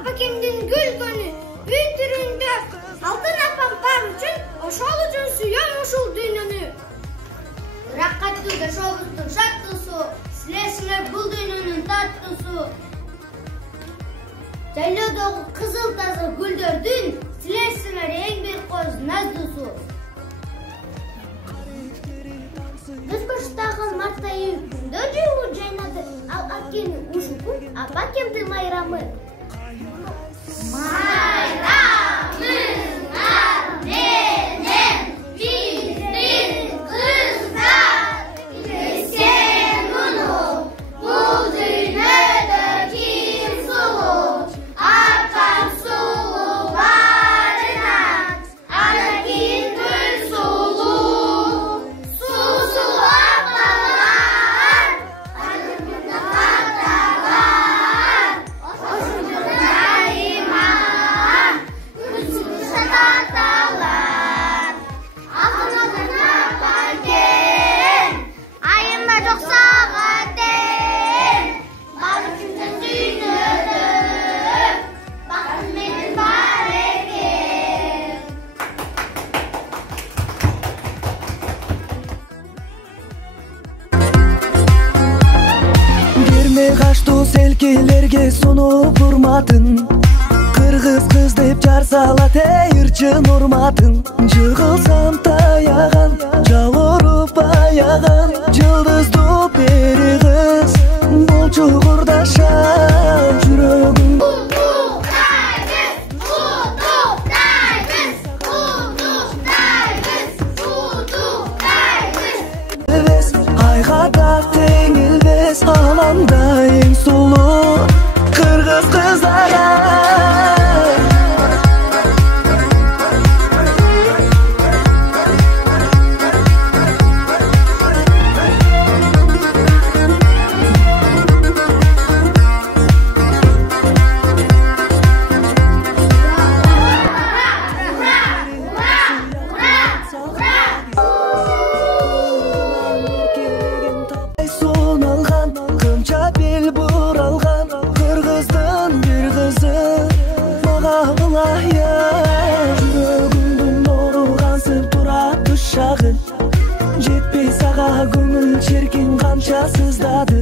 Апакемдин гүл көнү үй түрүндө алтын апам бар үчүн ошол үчүн сүйөм ушул дүйнөнү. Бирок каттуу жашообуздун шарттуусу, силерсиңер бул дүйнөнүн тартуусу. Жайлоодогу кызыл таза гүлдөрдүн силерсиңер эң бир коз наздуусу. Көз баштагы март айы күндө жыйылуу жайнады, ал акенин ушугу апакемдин майрамы. Kaçtı selkelerge sonu kurmadın. Kırgız kız deyip jar salat ırçın urmadın. Jığılsam tayagan, jaurup ayagan. Жылдызды beri kız, bolçu kurdaşa жүрөгүм. Ayga da tengilbes alanda eng sulu kırgız kızlara. Жүрөгүмдүн оругансып турат ушагы, жетпей сага көңүл черкин канча сыздады.